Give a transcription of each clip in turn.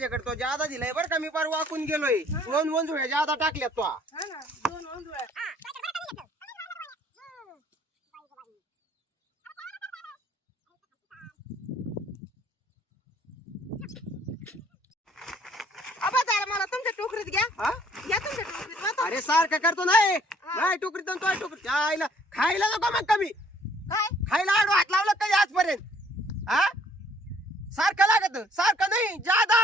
माझ्याकडे तो जादा दिलाय बरं का मी पार वाकून गेलोय 2 वंजुळ्या जादा टाकल्यात तो हा ना 2 वंजुळ्या आबा जरा मला तुमच्या टोकरीत घ्या हा घ्या तुमच्या टोकरीत वाता. अरे सारखं करतो नाही हा. नाही टोकरीत आणि तो टोकरीत खायला खायला नको मग कमी काय खायला आडू हात लावला कधी आजपर्यंत हा सारखं लागत सारखं नाही जादा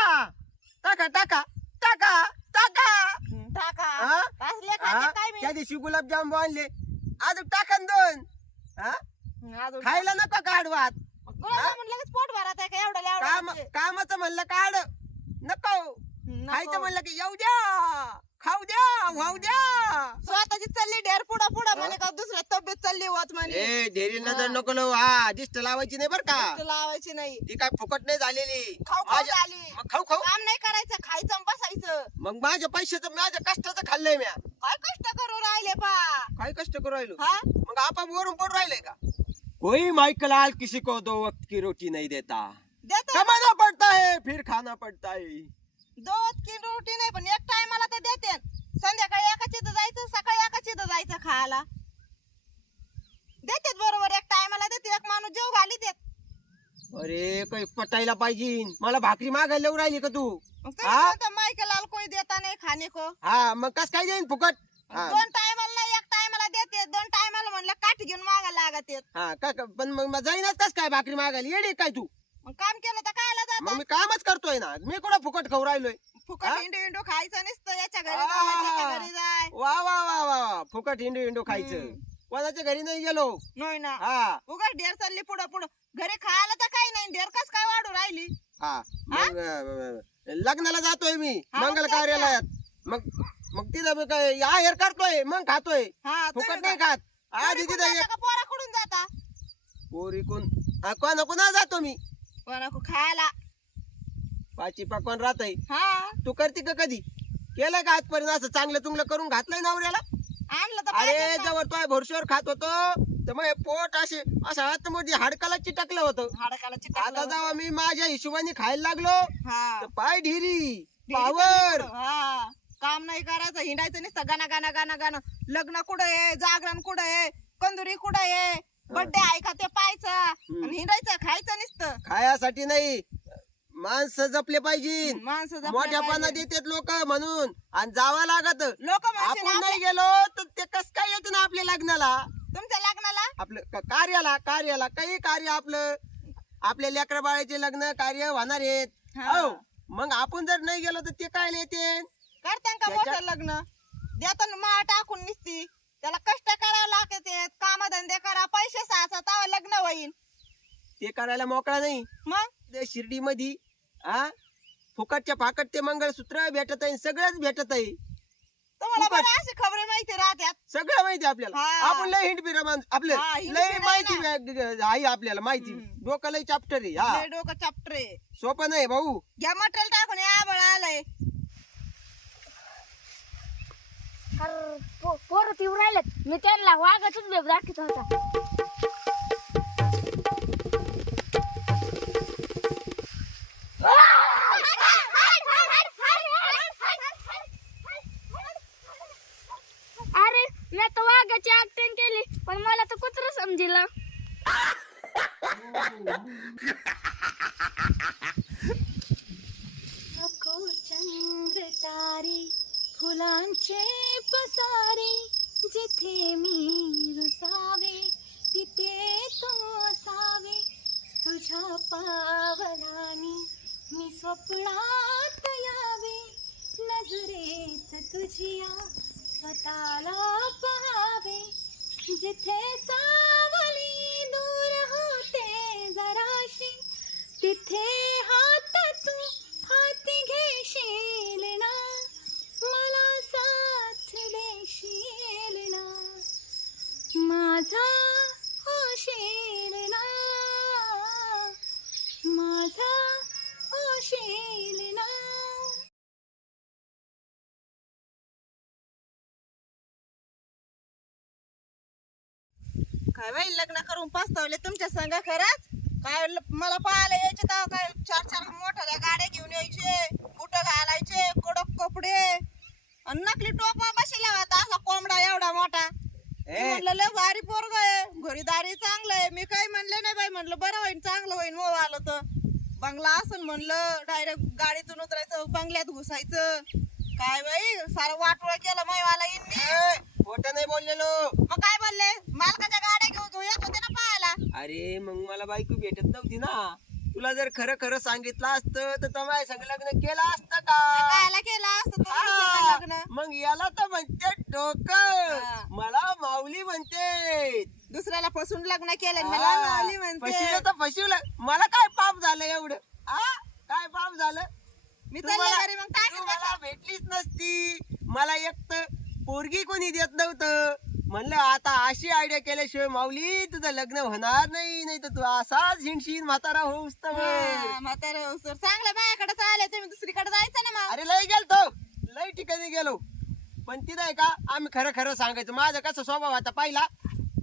टाका टाका टाका टाका टाका हा? असले हा? खाते काय मी त्या दिवशी गुलाबजाम आणले अजून टाकन 2 हा अजून खायला नको काढू हात गुलाबजामुन लगेच पोट भरत आहे का एवढं काम एवढं कामाचं म्हणलं काढ नको खायचं म्हणलं की येऊ द्या खाऊ द्या वाहू द्या स्वतःची चालली ढेर पुढं पुढं म्हणे का दुसऱ्या तब्येत चालली होत म्हणे ए ढेरी नजर नको लावू हा दिष्ट लावायची नाही बर का दिष्ट लावायची नाही ती काय फुकट नाही झालेली खाऊ खाऊ माझ्या- झाली मग खाऊ खाऊ काम नाही करायचं खायचं आणि बसायचं मग माझ्या पैशाचं माझ्या कष्टाचं खाल्लंय म्या काय कष्ट करू राहिले पा काय कष्ट करू राहिलो हा मग आपण वरून पडून राहिलंय का कोई माइकल लाल किसी को 2 वक्त की रोटी नहीं देता देतो कमाना पड़ता है फिर खाना पड़ता है 2 की रोटी नाही पण एक टायमाला तर देते संध्याकाळी एकाच इथं जायचं सकाळी एकाच इथं जायचं खायला देतेत बरोबर एक टायमाला देते एक माणूस जेव घाली देत अरे काही पटायला पाहिजे मला भाकरी मागायला येऊ राहिली का तू हा? मायकलाल कोई देता नाही खाणे को हा मग कस काय देईन फुकट हा. 2 टायमाला नाही एक टायमाला देते 2 टायमाला म्हणलं काठी घेऊन मागायला लागत येत हा पण मग जाईनच कस काय भाकरी मागायला येडी काय तू मग काम केलं तर कायला मग जात मी कामच करतोय ना मी कुठं फुकट खाऊ राहिलोय फुकट हा? इंडू इंडू खायचं नसतं याच्या घरी आ. जाय त्याच्या घरी जाय वा वा वा वा फुकट हिंडू हिंडू खायचं हम्म. कोणाच्या घरी नाही गेलो नाही ना हा उगाच ढेर चालली पुढं पुढं घरी खायला तर काही नाही ढेर कस काय वाढू राहिली हा मग लग्नाला जातोय मी हा, मग मंगल तेच ना. कार्यालयात मग मग तिथं मी काय आहेर करतोय मग खातोय हा फुकट नाही खात आधी तिथं एक पोराकडून जाता पोरी कोण कोणा जातो मी पोराकडून खायला पाची पाकवान राहतय हा तू करते का कधी केलंय का आजपर्यंत असं चांगलं चुंगलं करून घातलंय नवऱ्याला आणलं तर अरे पाहिजेच ना. जवळ तो भरशीवर खात होतो तर मग हे पोट असे असं आतमध्ये हाडकाला चिटकलं होतं हाडकाला आता चिटकलं जेव्हा मी माझ्या हिशोबाने खायला लागलो हा तर पाय ढिरी ढेरी पावर चालली पुढं. हा काम नाही करायचं हिंडायचं नुसतं गाणं गाणं गाणं गाणं लग्न कुठं आहे जागरण कुठं आहे कंदुरी कुठं आहे बर्थडे आहे का ते पाहायचं आणि हिंडायचं खायचं नुसतं खायासाठी नाही माणसं जपले पाहिजे माणसं मोठ्यापणा देतात लोक म्हणून आणि जावा लागत लोक आपण नाही गेलो तर ते कस काय येत ना आपल्या लग्नाला तुमच्या लग्नाला आपलं कार्याला काही कार्य आपलं आपल्या लेकरा बाळाचे लग्न कार्य होणार आहेत हा. हो मग आपण जर नाही गेलो तर ते काय येते करता का त्याच्या- मोठं लग्न देता मा टाकून निसती त्याला कष्ट करावं लागते कामधंदे करा पैसे साचा तवा लग्न होईन ते करायला मोकळा नाही मग ते शिर्डी मध्ये हा फुकटच्या फाकट ते मंगळसूत्र भेटत आहे सगळंच भेटत आहे तुम्हाला फुकट. बरं अशी खबरी माहिती राहत्यात सगळं माहिती आपल्याला हा. आपण लय हिंडपिरा आपलं हा, हिंडपिरा लय आहे माहिती आहे आपल्याला माहिती हम्म. डोकं लय चॅप्टर आहे हा लय डोकं चापटरे सोपं नाही भाऊ घ्या मटेरियल टाकून या बळ आलंय पोरं ती राहिलेत मी त्यांना वाघाचीच वेब दाखवत होता अरे मी तर वाघाची ऍक्टिंग केली पण मला तर कुत्र समजिलं नको चंद्र तारे फुलांचे पसारे जिथे मी रुसावे तिथे तू असावे तुझ्या पावलानी मी स्वप्नात यावे नजरेत तुझिया स्वतःला पहावे जिथे सावली दूर होते जराशी तिथे हात तू हाती घेशील ना मला साथ देशील ना माझा होशील ना माझा होशील ना काय बाई लग्न करून पस्तावले तुमच्या संग खरंच काय मला पाहायला यायचे तेव्हा काय 4 मोठ्या गाड्या घेऊन यायचे बंगल्यात घुसायचं. काय बाई सारं वाटोळ केलं मैवाला यांनी. खोटं नाही बोललेलो. मग काय बोलले? मालकाच्या गाड्या घेऊन येत होते ना पाहायला. अरे मग मला बायको भेटत नव्हती ना. तुला जर खरं खरं सांगितलं असतं तर तो माझ्या संग लग्न केलं असतं का? कायला केलं असतं तुमचं लग्न? मग याला तर म्हणते डोकं, मला माऊली म्हणते. दुसऱ्याला फसून लग्न केलं आणि मला माऊली म्हणते. फसवलं तर फसवलं. मला काय पाप झालं एवढं? काय पाप झालं? मी तू चालले मला- घरी मग काय तू मला भेटलीच नसती. मला एक तर पोरगी कोणी देत नव्हतं. म्हणलं आता अशी आयडिया केल्याशिवाय माऊली तुझं लग्न होणार नाही. नाही तर तू असाच हिंडशीन म्हातारा होऊस तर. म्हातारे सर चांगल्या बायाकडे आले तुम्ही दुसरीकडे जायचं ना मग. अरे लय गेलतो, लय ठिकाणी गेलो, पण तिथं आहे का आम्ही खरं खरं सांगायचं. माझा कसा स्वभाव होता पहिला,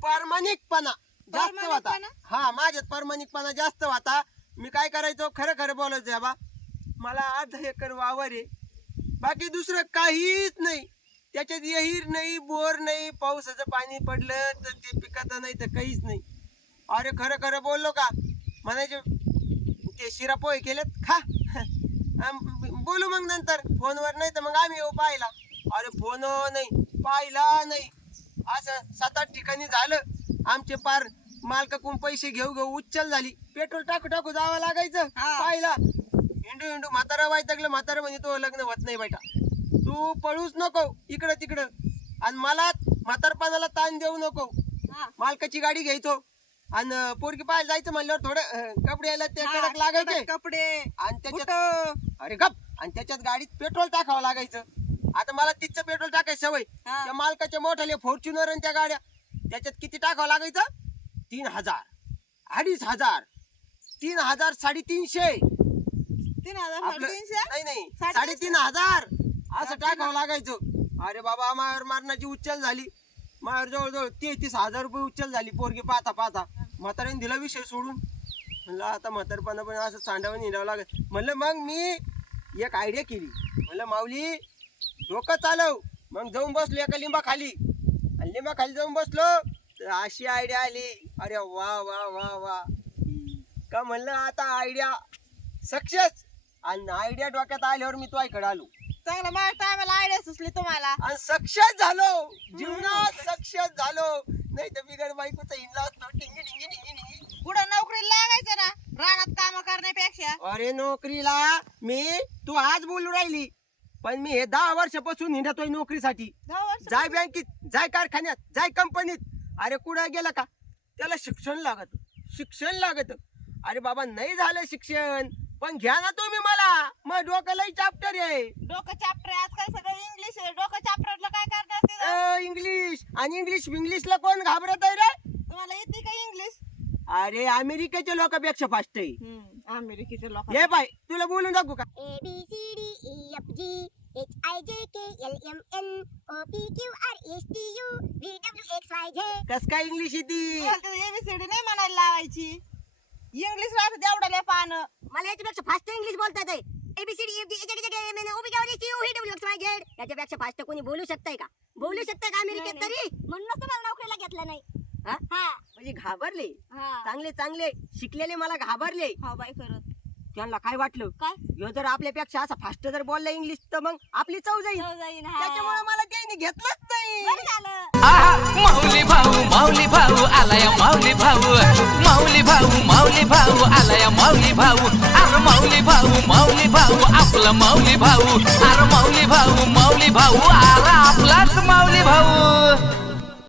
प्रामाणिकपणा जास्त होता. हा, माझ्यात प्रामाणिकपणा जास्त होता. मी काय करायचो, खरं खरं बोलायचं. बा मला 8 एकर वावर आहे, बाकी दुसरं काहीच नाही. त्याच्यात विहीर नाही, बोर नाही, पावसाचं पाणी पडलं तर ते पिकाचं नाही तर काहीच नाही. अरे खरं खरं बोललो का म्हणायचे ते शिरा पोहे केलेत खा. बोलू मग नंतर फोनवर, नाही तर मग आम्ही येऊ पाहिला. अरे फोन नाही, पाहिला नाही. असं 7-8 ठिकाणी झालं. आमचे पार मालकाकडून पैसे घेऊ घेऊ उच्चल झाली. पेट्रोल टाकू टाकू जावं लागायचं पाहिला. हिंडू हिंडू म्हातारा वैतागलं. म्हातारा म्हणजे तो लग्न होत नाही बेटा, तू पळूच नको इकडं तिकडं, आणि मला म्हातारपणाला ताण देऊ नको. मालकाची गाडी घ्यायचो आणि पोरगी पाहायला जायचं म्हणल्यावर थोडं कपडे यायला ते कडक लागायचे कपडे. आणि त्याच्यात अरे गप, आणि त्याच्यात गाडीत पेट्रोल टाकावं लागायचं. आता मला तिथचं पेट्रोल टाकायची सवय. त्या मालकाच्या मोठ्याले फॉर्च्युनर आणि त्या गाड्या, त्याच्यात किती टाकावं लागायचं? 3000, 2500, 3000, 350. 3,300? नाही 3,500 असं टाकावं लागायचं. अरे बाबा मायावर मारण्याची उच्चल झाली. मायावर जवळजवळ 33,000 रुपये उच्चल झाली पोरगी पाहता पाहता. म्हाताऱ्याने दिला विषय सोडून. म्हणलं आता म्हातारपणा पण असं सांडावं निघावं लागत. म्हणलं मग मी एक आयडिया केली. म्हणलं माऊली डोकं चालव. मग जाऊन बसलो एका लिंबाखाली, आणि लिंबाखाली जाऊन बसलो तर अशी आयडिया आली. अरे वा वा वा वा का म्हणलं आता आयडिया सक्सेस. आणि आयडिया डोक्यात आल्यावर मी तो ऐकडे आलो. चांगलं माझ्या टायमाला आयडिया सुचली तुम्हाला. आणि सक्सेस झालो, जीवनात सक्सेस झालो. नाही तर बिगर बायकोचा हिंडला असतो टिंगी टिंगी टिंगी टिंगी. पुढे नोकरीला लागायचं ना, रानात काम करण्यापेक्षा. अरे नोकरीला तू आज बोलू राहिली, पण मी हे 10 वर्षापासून हिंडतोय नोकरीसाठी. 10 वर्ष जाय बँकेत, जाय कारखान्यात, जाय कंपनीत. अरे कुठं गेला का त्याला शिक्षण लागत, शिक्षण लागत. अरे बाबा नाही झालं शिक्षण, पण घ्या ना तुम्ही मला. मग डोकं लई चॅप्टर आहे. डोकं चॅप्टर आजकाल सगळं इंग्लिश आहे. डोकं चॅप्टरला काय करणार ते? इंग्लिश आणि इंग्लिशला कोण घाबरत आहे रे? तुम्हाला येते का इंग्लिश? अरे अमेरिकेच्या लोकांपेक्षा फास्ट आहे. अमेरिकेचे लोक. ये बाय तुला बोलून दाखवू का? कस काय इंग्लिश येते? एबीसीडी नाही म्हणायला लावायची. इंग्लिश राहते तेवढं पानं. मला याच्यापेक्षा फास्ट इंग्लिश बोलतात आहे. एबीसीडी याच्यापेक्षा फास्ट कोणी बोलू शकताय का? बोलू शकताय का अमेरिकेत तरी? म्हणूनच तुम्हाला नोकरीला घेतलं नाही. म्हणजे घाबरले. चांगले चांगले शिकलेले मला घाबरले. हा बाई खरं. त्यांना काय वाटलं, काय ह्यो जर आपल्यापेक्षा असा फास्ट जर बोलला इंग्लिश तर मग आपली चव जाईल. त्याच्यामुळे मला त्यांनी घेतलंच नाही. माऊली भाऊ, माऊली भाऊ आलाय, माऊली भाऊ, माऊली भाऊ, माऊली भाऊ आलाय, माऊली भाऊ. अरे माऊली भाऊ, माऊली भाऊ आपला माऊली भाऊ. अरे माऊली भाऊ, माऊली भाऊ आला आपलाच माऊली भाऊ.